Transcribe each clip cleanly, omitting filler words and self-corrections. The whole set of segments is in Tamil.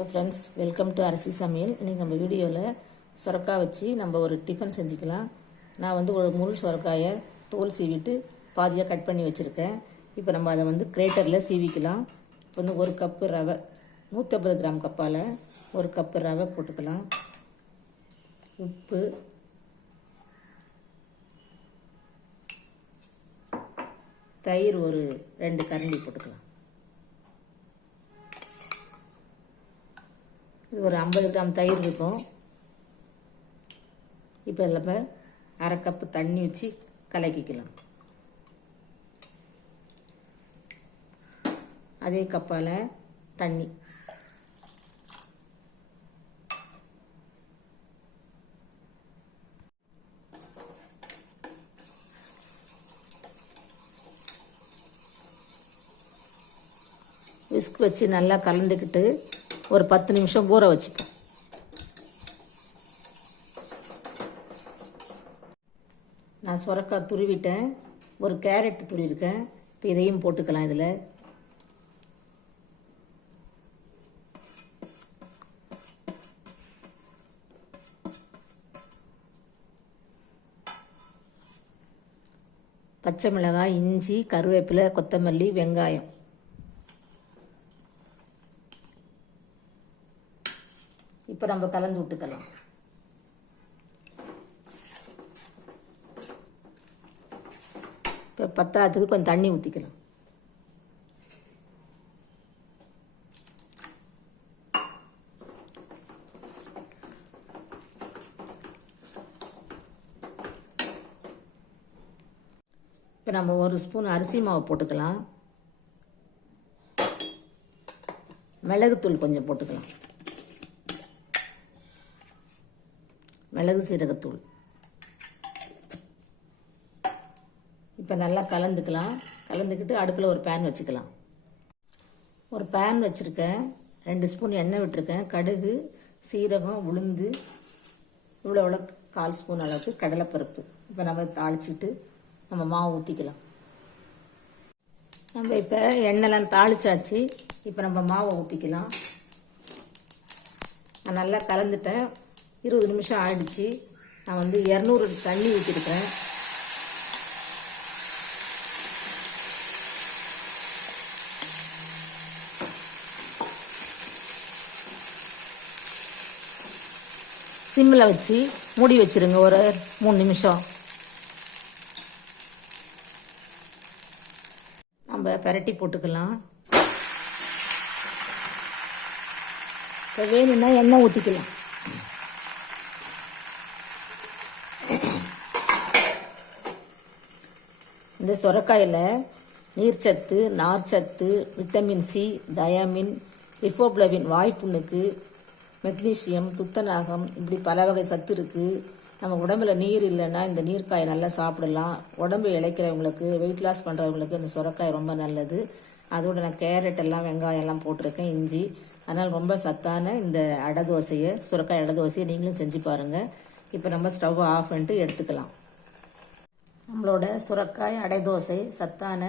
ஹலோ ஃப்ரெண்ட்ஸ், வெல்கம் டு அரிசி சமையல். இன்றைக்கி நம்ம வீடியோவில் சுரக்காய் வச்சு நம்ம ஒரு டிஃபன் செஞ்சுக்கலாம். நான் வந்து ஒரு முழு சுரக்காயை தோல் சீவிட்டு பாதியாக கட் பண்ணி வச்சுருக்கேன். இப்போ நம்ம அதை வந்து கிரேட்டரில் சீவிக்கலாம். இப்போ வந்து ஒரு கப்பு ரவை, 150 கிராம் கப்பால் ஒரு கப்பு ரவை போட்டுக்கலாம். உப்பு, தயிர் ஒரு 2 கரண்டி போட்டுக்கலாம். இது ஒரு 50 கிராம் தயிர் இருக்கும். இப்போ நம்ம அரை கப்பு தண்ணி வச்சு கலக்கிக்கலாம். அதே கப்பால் தண்ணி, விஸ்க் வச்சு நல்லா கலந்துக்கிட்டு ஒரு 10 நிமிஷம் ஊற வச்சுப்போம். நான் சுரக்காய் துருவிட்டேன், ஒரு கேரட் துருவிருக்கேன். இப்போ இதையும் போட்டுக்கலாம். இதில் பச்சை மிளகாய், இஞ்சி, கருவேப்பிலை, கொத்தமல்லி, வெங்காயம். இப்போ நம்ம கலந்து விட்டுக்கலாம். இப்போ பத்தாத்துக்கு கொஞ்சம் தண்ணி ஊற்றிக்கலாம். இப்போ நம்ம ஒரு ஸ்பூன் அரிசி மாவு போட்டுக்கலாம். மிளகுத்தூள் கொஞ்சம் போட்டுக்கலாம். மிளகு சீரகத்தூள். இப்போ நல்லா கலந்துக்கலாம். கலந்துக்கிட்டு அடுப்பில் ஒரு பேன் வச்சுக்கலாம். ஒரு பேன் வச்சுருக்கேன், 2 ஸ்பூன் எண்ணெய் விட்டுருக்கேன். கடுகு, சீரகம், உளுந்து, இவ்வளோ 1/4 ஸ்பூன் அளவுக்கு கடலைப்பருப்பு. இப்போ நம்ம தாளிச்சிட்டு நம்ம மாவு ஊற்றிக்கலாம். நம்ம இப்போ எண்ணெய்லாம் தாளிச்சாச்சு. இப்போ நம்ம மாவை ஊற்றிக்கலாம். நான் நல்லா கலந்துட்டேன். 20 நிமிஷம் ஆயிடுச்சு. நான் வந்து 200 தண்ணி ஊற்றிருக்கிறேன். சிம்மில் வச்சு மூடி வச்சிருங்க ஒரு 3 நிமிஷம். நம்ம பெரட்டி போட்டுக்கலாம். இப்போ வேணும்னா எண்ணெய் ஊற்றிக்கலாம். இந்த சுரக்காயில் நீர்ச்சத்து, நார்ச்சத்து, விட்டமின் சி, தயாமின், ரிஃபோப்ளவின் வாய்ப்புண்ணுக்கு, மெக்னீசியம், துத்தநாகம், இப்படி பல வகை சத்து இருக்குது. நம்ம உடம்புல நீர் இல்லைன்னா இந்த நீர்க்காயை நல்லா சாப்பிடலாம். உடம்பு இளைக்கிறவங்களுக்கு, வெயிட் லாஸ் பண்ணுறவங்களுக்கு இந்த சுரக்காய் ரொம்ப நல்லது. அதோட நான் கேரட் எல்லாம், வெங்காயம் எல்லாம் போட்டிருக்கேன், இஞ்சி. அதனால் ரொம்ப சத்தான இந்த அடை தோசையை, சுரக்காய் அடை தோசையை நீங்களும் செஞ்சு பாருங்கள். இப்போ நம்ம ஸ்டவ் ஆஃப் பண்ணிட்டு எடுத்துக்கலாம். நம்மளோட சுரக்காய் அடை தோசை, சத்தான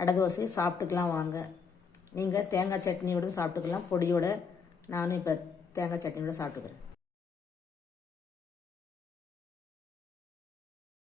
அடை தோசை சாப்பிட்டுக்கலாம் வாங்க. நீங்கள் தேங்காய் சட்னியோடு சாப்பிட்டுக்கலாம், பொடியோட. நானும் இப்போ தேங்காய் சட்னியோட சாப்பிட்டுக்கிறேன்.